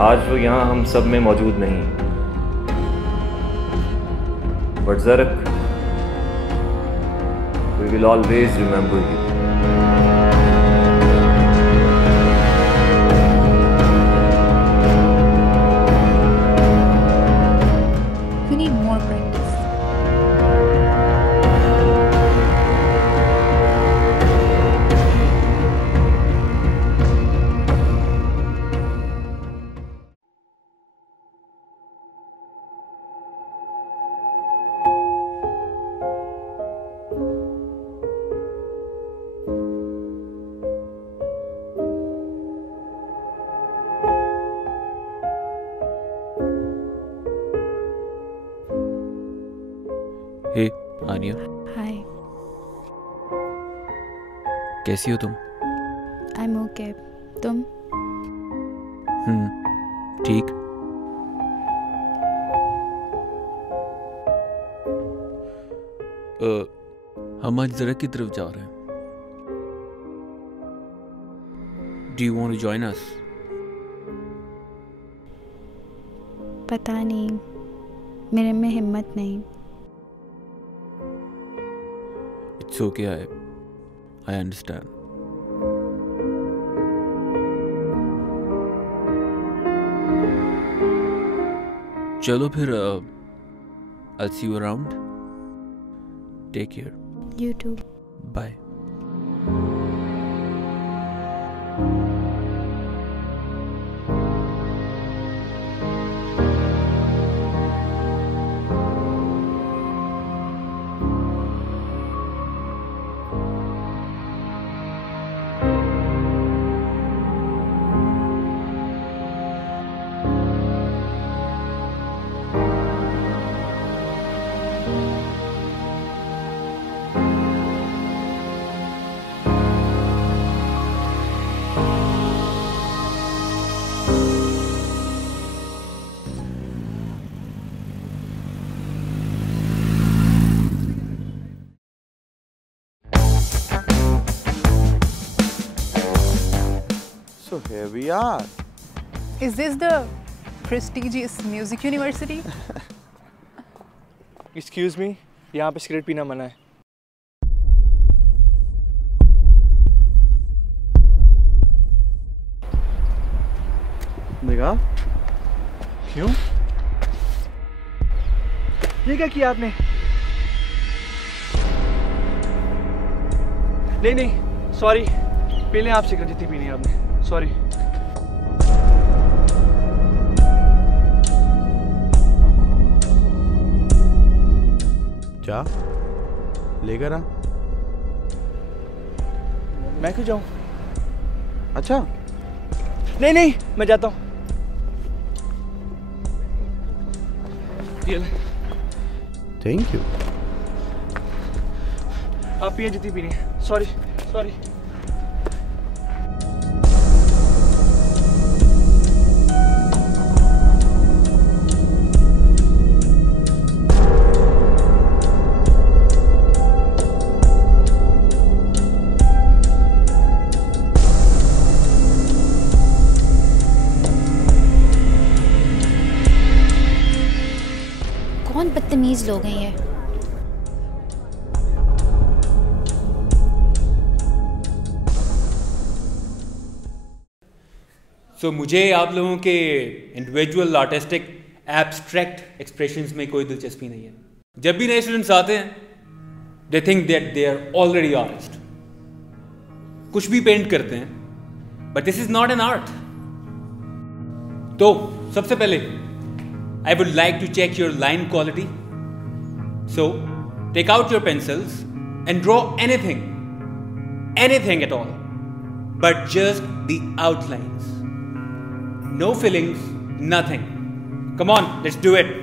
आज वो यहाँ हम सब में मौजूद नहीं, बट ज़रक, we will always remember you. You need more practice. Hey आनिया, Hi, कैसी हो तुम? I'm okay. तुम? ठीक। हम आज ज़रक की तरफ जा रहे हैं। Do you want to join us? पता नहीं, मेरे में हिम्मत नहीं। It's okay, I understand. चलो फिर, I'll see you around. Take care. You too. Bye. So here we are. Is this the prestigious music university? Excuse me, यहाँ पे सिगरेट पीना मना है। देखा? क्यों? ये क्या किया आपने? नहीं, सॉरी। पहले आप सिगरेट जितनी पीनी है आपने। सॉरी। जा, लेकर आ। मैं क्यों जाऊं? अच्छा, नहीं, मैं जाता हूं। ये ले। Thank you. आप पिए जितनी पीनी है। सॉरी। कौन बदतमीज लोग हैं ये? So, मुझे आप लोगों के इंडिविजुअल आर्टिस्टिक एब्स्ट्रैक्ट एक्सप्रेशंस में कोई दिलचस्पी नहीं है। जब भी नए स्टूडेंट्स आते हैं they think that they are already artist, कुछ भी पेंट करते हैं, but this is not an art. तो सबसे पहले I would like to check your line quality. So take out your pencils and draw anything at all, but just the outlines. No fillings, nothing. Come on, let's do it.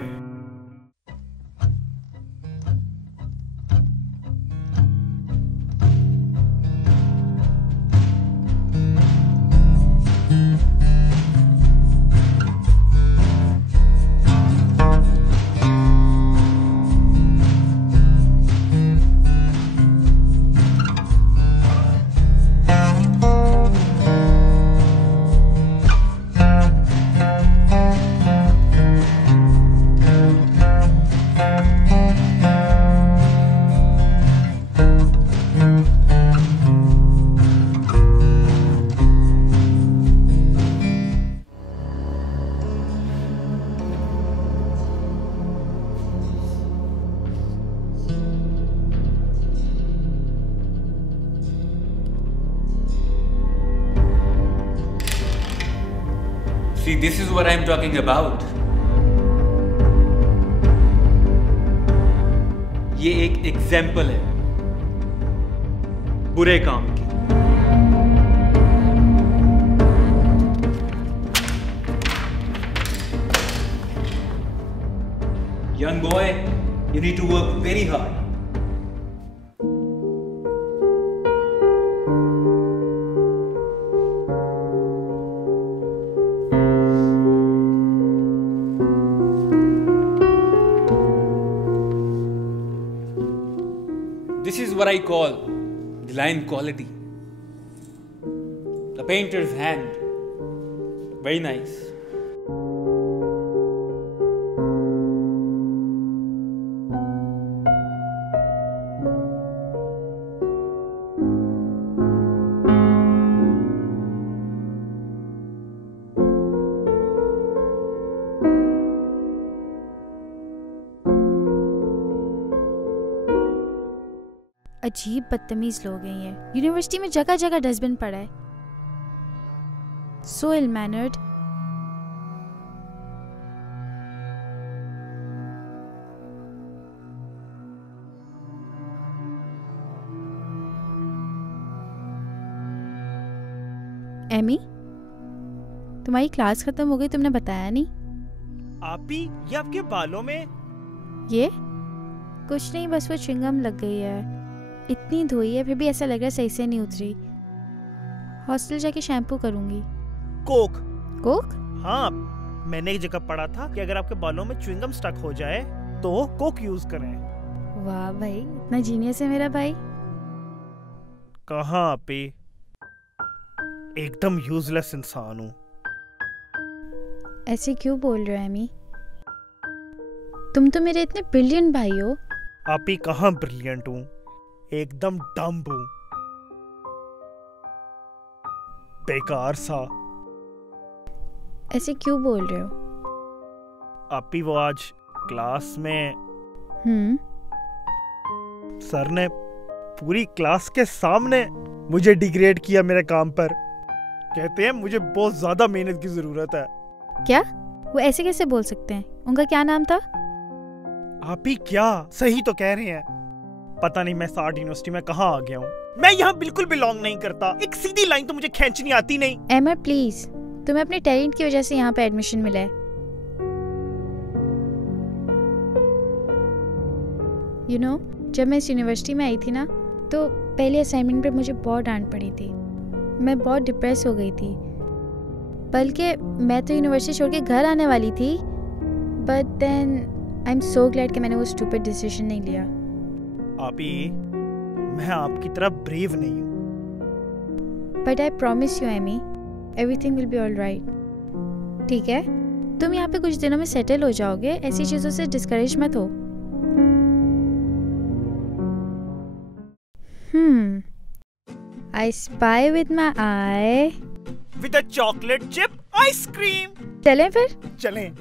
See, this is what I'm talking about. ये एक example है बुरे काम की. Young boy, you need to work very hard. This is what I call the line quality. The painter's hand. Very nice. अजीब बदतमीज लोग हैं ये. यूनिवर्सिटी में जगह जगह डस्टबिन पड़ा है. सो इल मैनर्ड. एमी, तुम्हारी क्लास खत्म हो गई, तुमने बताया नहीं. आप ही ये आपके बालों में? ये कुछ नहीं, बस वो च्युइंगम लग गई है. इतनी धोई है फिर भी ऐसा लग रहा है सही से नहीं उतरी. हॉस्टल जाके शैम्पू करूंगी. कोक? कोक? हाँ, मैंने एक जगह पढ़ा था कि अगर आपके बालों में च्युइंगम स्टक हो जाए तो कोक यूज करें. वाह भाई, इतना जीनियस है मेरा भाई. कहाँ आप ही? एकदम यूजलेस इंसान हूँ. ऐसे क्यों बोल रहे हो एमी? तुम तो मेरे इतने ब्रिलियंट भाई हो. आप ही कहाँ ब्रिलियंट हूँ, एकदम डम्ब हूँ, बेकार सा. ऐसे क्यों बोल रहे हो? आप ही वो आज क्लास में सर ने पूरी क्लास के सामने मुझे डिग्रेड किया मेरे काम पर. कहते हैं मुझे बहुत ज्यादा मेहनत की जरूरत है. क्या? वो ऐसे कैसे बोल सकते हैं? उनका क्या नाम था? आप ही क्या सही तो कह रहे हैं. पता नहीं मैं साठ यूनिवर्सिटी में कहाँ आ गया हूँ. मैं यहाँ बिल्कुल बिलोंग नहीं करता. एक सीधी लाइन तो मुझे खींचनी आती नहीं. एमर प्लीज, तुम्हें अपने टैलेंट की वजह से यहाँ पे एडमिशन मिला है. यू नो, जब मैं इस यूनिवर्सिटी में आई थी ना, तो पहले असाइनमेंट पर मुझे बहुत डांट पड़ी थी. मैं बहुत डिप्रेस हो गई थी. बल्कि मैं तो यूनिवर्सिटी छोड़ के घर आने वाली थी. But then I am so glad कि मैंने वो स्टूपिड डिसीजन नहीं लिया. आप ही, मैं आपकी तरह ब्रेव नहीं हूँ. But I promise you Amy, everything will be all right. ठीक है, तुम यहाँ पे कुछ दिनों में सेटल हो जाओगे. ऐसी चीजों से डिस्करेज मत हो. I spy with my eye. With a chocolate chip ice cream. चलें फिर? चलें.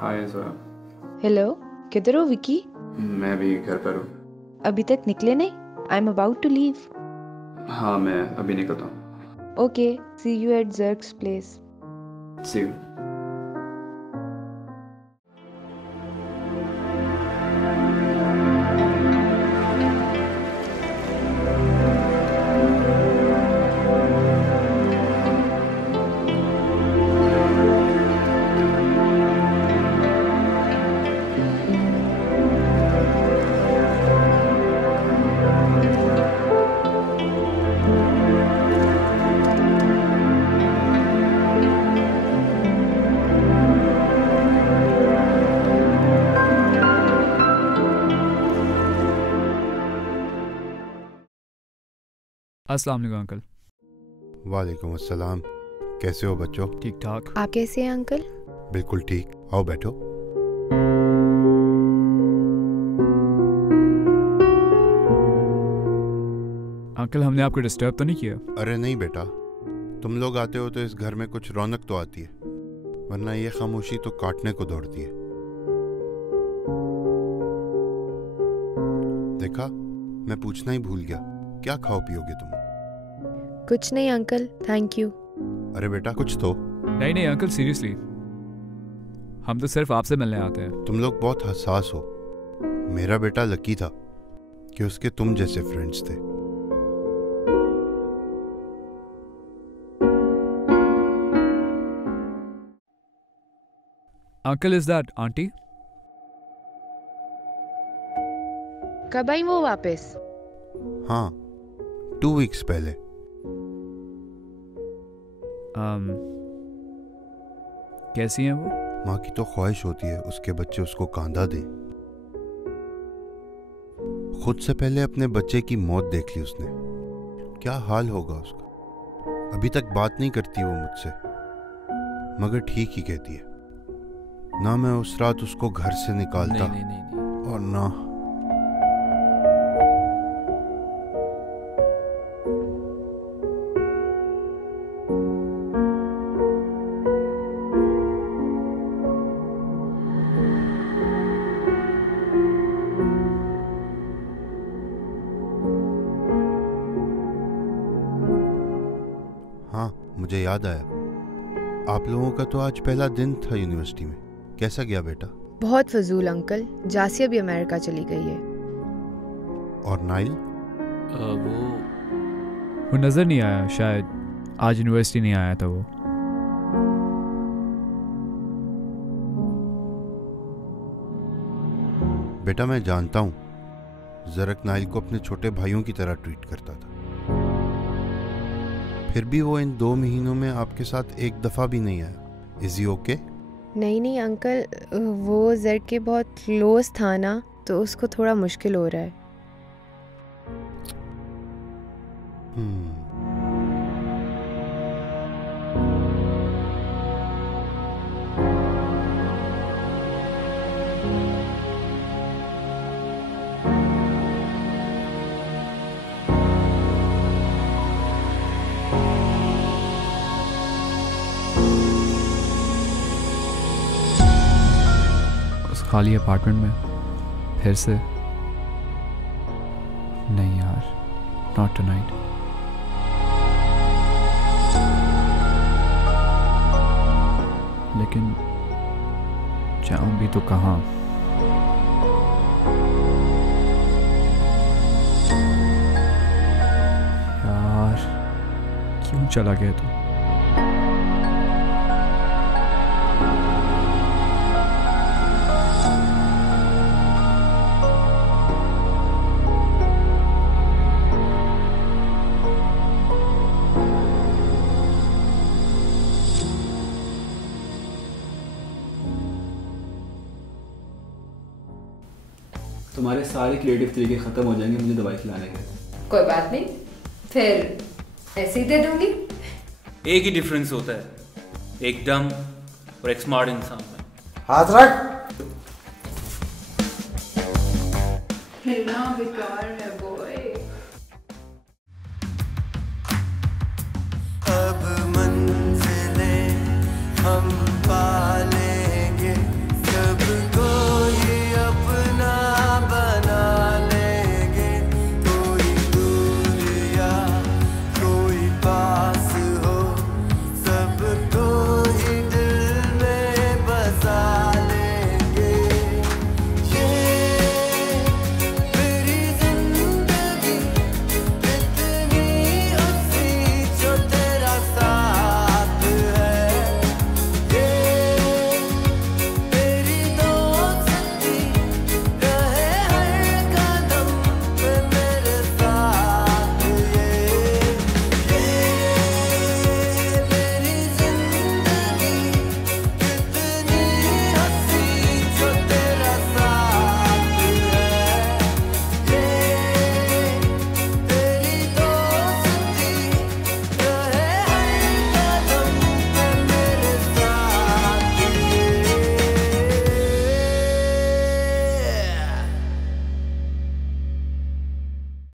हाय जोया। हेलो, किधर हो विकी? मैं भी घर पर हूँ। अभी तक निकले नहीं? I am about to leave. हाँ, मैं अभी निकलता हूँ। Okay, see you at jerk's place. See you. अस्सलाम वालेकुम अंकल। वालेकुम अस्सलाम। कैसे हो बच्चों? ठीक ठाक। आप कैसे हैं अंकल? बिल्कुल ठीक। आओ बैठो। अंकल, हमने आपको डिस्टर्ब तो नहीं किया? अरे नहीं बेटा, तुम लोग आते हो तो इस घर में कुछ रौनक तो आती है, वरना ये खामोशी तो काटने को दौड़ती है। देखा, मैं पूछना ही भूल गया, क्या खाओ पियोगे तुम? कुछ नहीं अंकल, थैंक यू। अरे बेटा कुछ तो। नहीं नहीं अंकल, सीरियसली हम तो सिर्फ आपसे मिलने आते हैं। तुम लोग बहुत हसास हो। मेरा बेटा लकी था कि उसके तुम जैसे फ्रेंड्स थे। Uncle, is that aunty? कब आई वो वापस? हाँ, 2 वीक्स पहले। कैसी हैं वो? माँ की तो ख्वाहिश होती है उसके बच्चे उसको कांधा दें। खुद से पहले अपने बच्चे की मौत देख ली उसने। क्या हाल होगा उसका। अभी तक बात नहीं करती वो मुझसे, मगर ठीक ही कहती है। ना मैं उस रात उसको घर से निकालता नहीं। और ना मुझे याद आया, आप लोगों का तो आज पहला दिन था यूनिवर्सिटी में। कैसा गया बेटा? बहुत फजूल अंकल, जासिया भी अमेरिका चली गई है। और नाइल? वो नजर नहीं आया, शायद आज यूनिवर्सिटी नहीं आया था वो। बेटा मैं जानता हूँ, जरक नाइल को अपने छोटे भाइयों की तरह ट्रीट करता था, फिर भी वो इन 2 महीनों में आपके साथ एक दफा भी नहीं आया। Is he okay? नहीं अंकल, वो जर्क के बहुत क्लोज था ना, तो उसको थोड़ा मुश्किल हो रहा है। खाली अपार्टमेंट में फिर से? नहीं यार, नॉट टुनाइट। लेकिन जाऊं भी तो कहाँ? यार क्यों चला गया तू? तुम्हारे सारे क्रिएटिव तरीके ख़त्म हो जाएंगे मुझे दवाई खिलाने के। कोई बात नहीं, फिर ऐसे ही दे दूंगी। एक ही डिफरेंस होता है, एक डम और एक स्मार्ट इंसान में। हाथ रख। हिलना बेकार है बॉय।